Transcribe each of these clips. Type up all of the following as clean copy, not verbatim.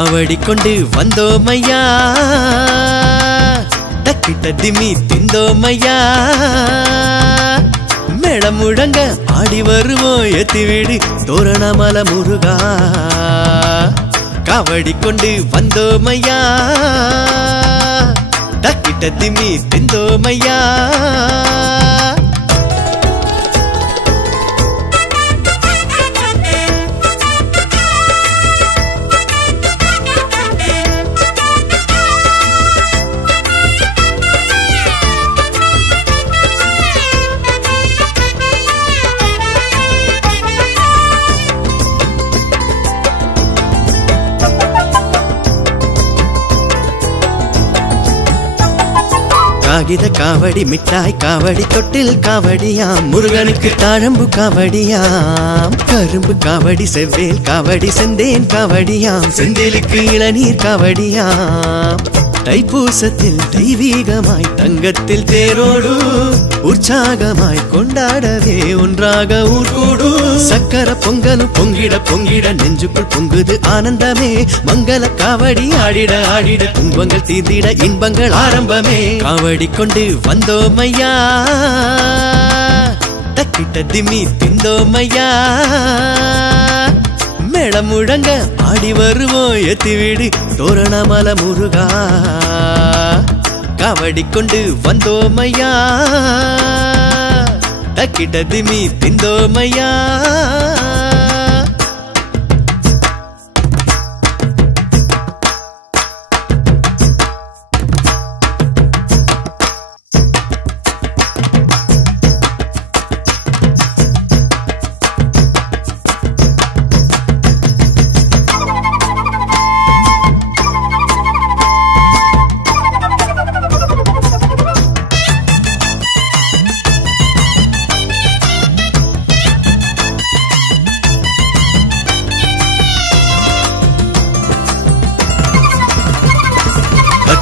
காவடி கொண்டு வந்தோமையா தக்கிட்ட திமி திந்தோமையா மேளம் முழங்க ஆடி வருவோம் ஏத்தி வீடு தோரணமல முருகா காவடி கொண்டு வந்தோமையா தக்கிட்ட திமி திந்தோமையா காகித காவடி மிட்டாய் காவடி தொட்டில் காவடியாம் முருகனுக்கு தாழம்பு காவடியாம் கரும்பு காவடி செவ்வேல் காவடி செந்தேன் காவடியாம் செந்தேலுக்கு இளநீர் காவடியாம் தைப்பூசத்தில் தெய்வீகமாய் தங்கத்தில் தேரோடு உற்சாகமாய் கொண்டாடவே ஒன்றாக ஊர் கூடு சக்கர பொங்கலும் பொங்கிட பொங்கிட நெஞ்சுக்குள் பொங்குது ஆனந்தமே மங்கள காவடி ஆடிட ஆடிட துன்பங்கள் தீர்ந்திட இன்பங்கள் ஆரம்பமே காவடி கொண்டு வந்தோமையா தக்கிட்ட திமி திந்தோமையா மேளம் முழங்க ஆடி வருவோம் ஏத்தி வீடு தோரணமல முருகா காவடி கொண்டு வந்தோமையா தக்கிட்ட திமி திந்தோமையா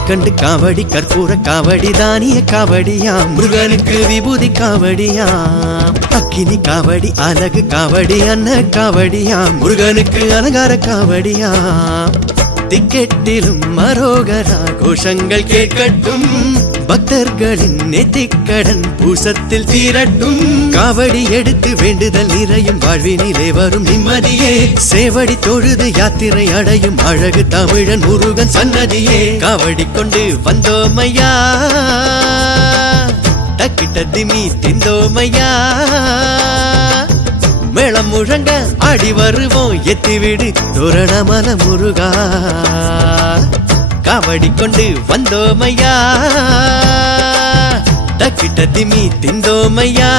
கண்டு காவடி கற்பூர காவடி தானிய காவடியாம் முருகனுக்கு விபூதி காவடியாம் அக்கினி காவடி அழகு காவடி அன்ன காவடியாம் முருகனுக்கு அலங்கார காவடியாம் திக்கெட்டிலும் மரோகரா கோஷங்கள் கேட்கட்டும் பக்தர்களின் நெத்திக்கடன் பூசத்தில் தீரட்டும் காவடி எடுத்து வேண்டுதல் நிறையும் வாழ்வினிலே வரும் நிம்மதியே சேவடி தொழுது யாத்திரை அடையும் அழகு தமிழன் முருகன் சன்னதியே காவடி கொண்டு வந்தோமையா தக்கிட்ட திமி திந்தோமையா மேளம் முழங்க ஆடி வருவோம் எத்தி வீடு தோரணமல முருகா காவடி கொண்டு வந்தோமையா தக்கிட்ட திமி திந்தோமையா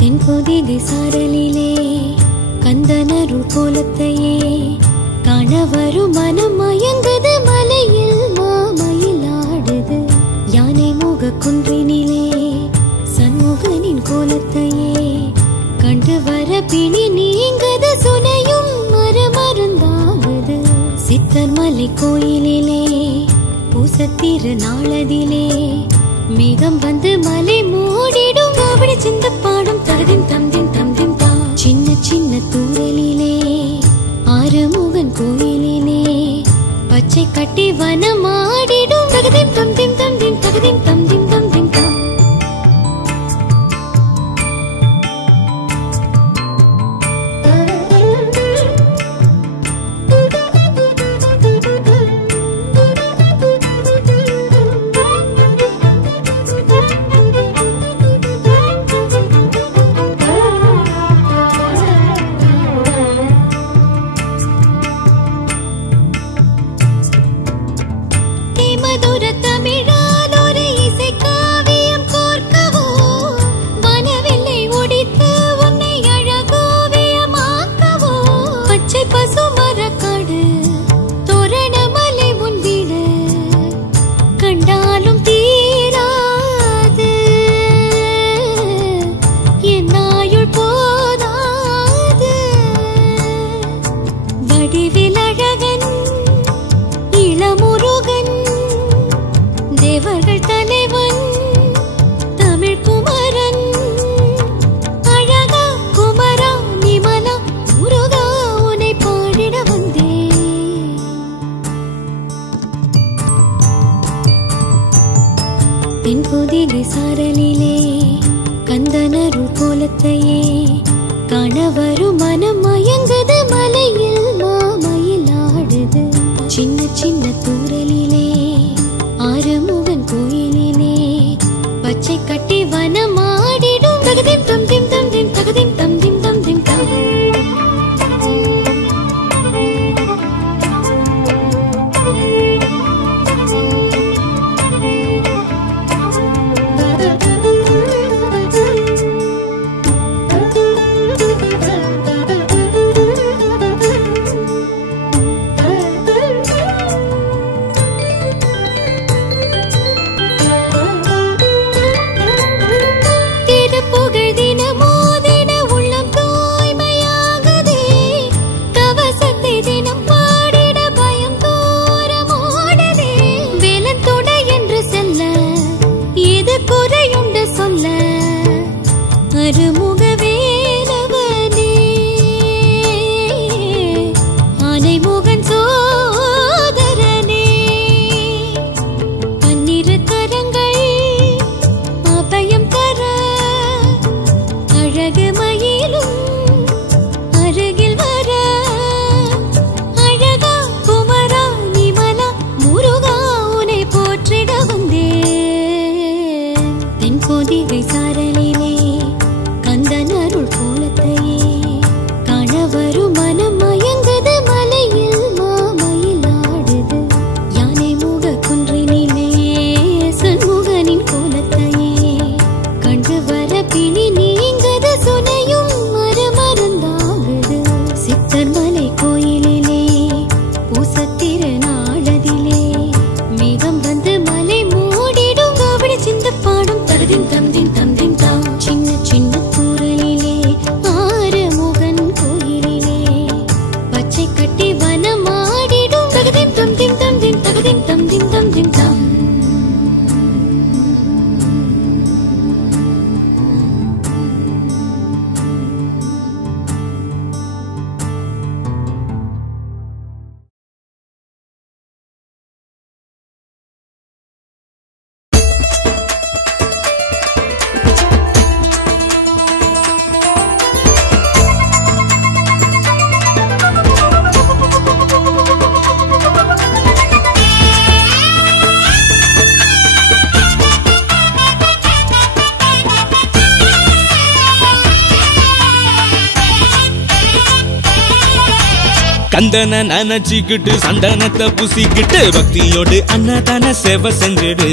தென்பொதிகை சாரலிலே கந்தனருள் கோலத்தையே காண வரும் மனம் மயங்குது மலையில் மாமயில் ஆடுது யானை முக குன்றினிலே சண்முகனின் கோலத்தையே கண்டு வர பிணி நீங்குது சுனையும் மரமருந்தாகுது சித்தர் மலை கோயிலிலே பூசத்திரு நாளதிலே மேகம் வந்து மலை மூடிடும் காவடி சிந்த பாடும் தகதின் தம்தின் தம்தின் தா சின்ன சின்ன தூரலிலே ஆறுமுகன் கோயிலிலே பச்சை கட்டி வனமாடிடும் தகதின் தம்தின் தம்தின் தகதின் தம்தின் தம்தின் தா மதுர தமிழால் ஒரு இசை காவியம் கோர்க்கவோ வனவெல்லை ஒடித்து உன்னை அழகோவியமாக்கவோ பச்சை பசு மரக்காடு தோரணமலை உன் வீடு கண்டாலும் தீராது என் ஆயுள் போதாது வடிவிலழகன் இளமுருகன் தேவர்கள் தலைவன் தமிழ் குமரன் அழகா குமரா நிமலா முருகா உன்னை பாடிட வந்தேன் தென்பொதிகை சாரலிலே கந்தனருள் கோலத்தையே காண வரும் மனம் மயங்குது மலையில் மாமயில் ஆடுது சின்ன சின்ன தூரலிலே ஆறுமுகன் கோயிலிலே பச்சை கட்டி வனமாடிடும் தகதிம் தம் திம் தம் திம் தகதிம் தம் திம் தம் திம் தம் திருப்புகழ் தினமோ தின உள்ளம் தூய்மையாகுதே கவசத்தை தினம் பாடிட பயம் தூரமோடுதே வேலன் துணை என்று செல்ல இது குறையுண்டு சொல்ல அருமுக வேலவனே ஆனைமுகன் சோதரனே பன்னிரு கரங்கள் அபயம் தர அழகு மயிலும் அருகில் வர அழகா குமரா நிமலா முருகா உன்னை போற்றிட வந்தேன் தென்பொதிகை சாரலிலே கந்தன் அருள் கோலத்தையே காண வரும் மனம் மயங்குது மலையில் மாமயில் ஆடுது யானை முக குன்றினிலே சண்முகனின் கோலத்தையே கண்டு வர பிணி நீங்குது சுனையும் மரமருந்தாகுது சித்தர் மலை கோயிலிலே பூசத்திரு நாளதிலே மேகம் வந்து மலை மூடிடும் கவடி சிந்து பாடும் தகதிம் தம் திம் தம் திம் தாம் சின்ன சின்ன தூரலிலே ஆறுமுகன் கோயிலிலே பச்சை கட்டி வனமாடிடும் தகதிம் தம் திம் தம் திம் தகதிம் தம் திம் தம் திம் தாம் கந்தன நினைச்சுக்கிட்டு சந்தனத்தை புசிக்கிட்டு பக்தியோடு அன்னதான சேவை செஞ்சிடு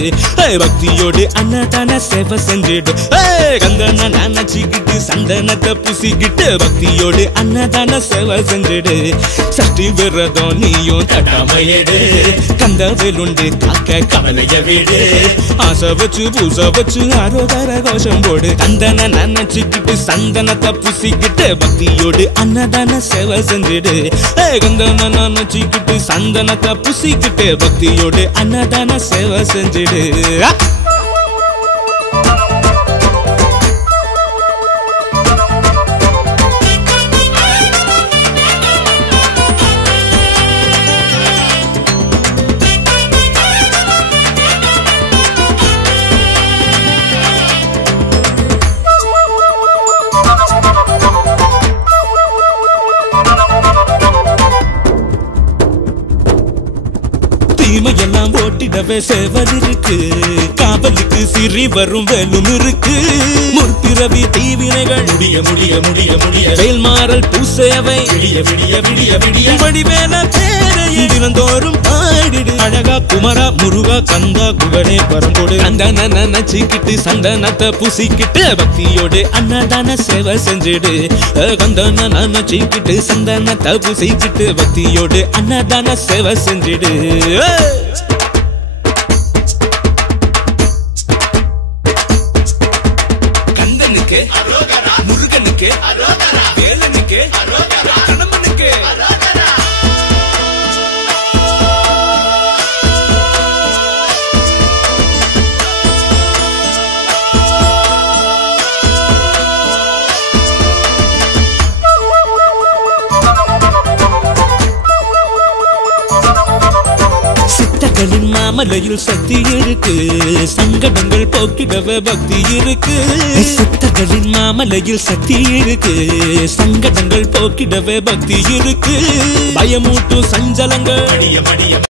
பக்தியோடு அன்னதான சேவை செஞ்சிடு கந்தன நினைச்சுக்கிட்டு சந்தனத்தை புசிக்கிட்டு பக்தியோடு அன்னதான சேவை செஞ்சிடு சஷ்டி விரதம் நீயும் தட்டாமையடு கந்தவேலுண்டு காக்க கவலைய வீடு ஆசை வச்சு பூசை வச்சு ஆரோகர கோஷம் போடு கந்தன நினைச்சுக்கிட்டு சந்தனத்தை புசிக்கிட்டு பக்தியோடு அன்னதான சேவை செஞ்சிடு கந்தன நினைச்சுக்கிட்டு சந்தனத்தை புசிக்கிட்டு பக்தியோடு அன்னதான சேவை செஞ்சிடு தீமையெல்லாம் ஓட்டிடவே சேவல் இருக்கு காவலுக்கு சிறி வரும் வேலும் இருக்கு முற்பிறவி தீவினைகள் முடிய முடிய முடிய முடிய வேல் மாறல் பூசேவை விடிய விடிய விடிய விடிய வடிவேல பேரை தினந்தோறும் பாடிடு அழகா குமரா முருகா கந்தா குகனே பரங்கோடு அந்த நச்சிக்கிட்டு சந்தனத்தை பூசிக்கிட்டு பக்தியோடு அன்னதான சேவை செஞ்சிடு கந்தன நச்சிக்கிட்டு சந்தனத்தை பூசிக்கிட்டு பக்தியோடு அன்னதான சேவை செஞ்சிடு கந்தனுக்கு முருகனுக்கு வேலனுக்கு கணவனுக்கு சித்தர்களின் மாமலையில் சக்தி இருக்கு சங்கடங்கள் போக்கிடவே பக்தி இருக்கு சித்தர்களின் மாமலையில் சக்தி இருக்கு சங்கடங்கள் போக்கிடவே பக்தி இருக்கு பயமூட்டும் சஞ்சலங்கள்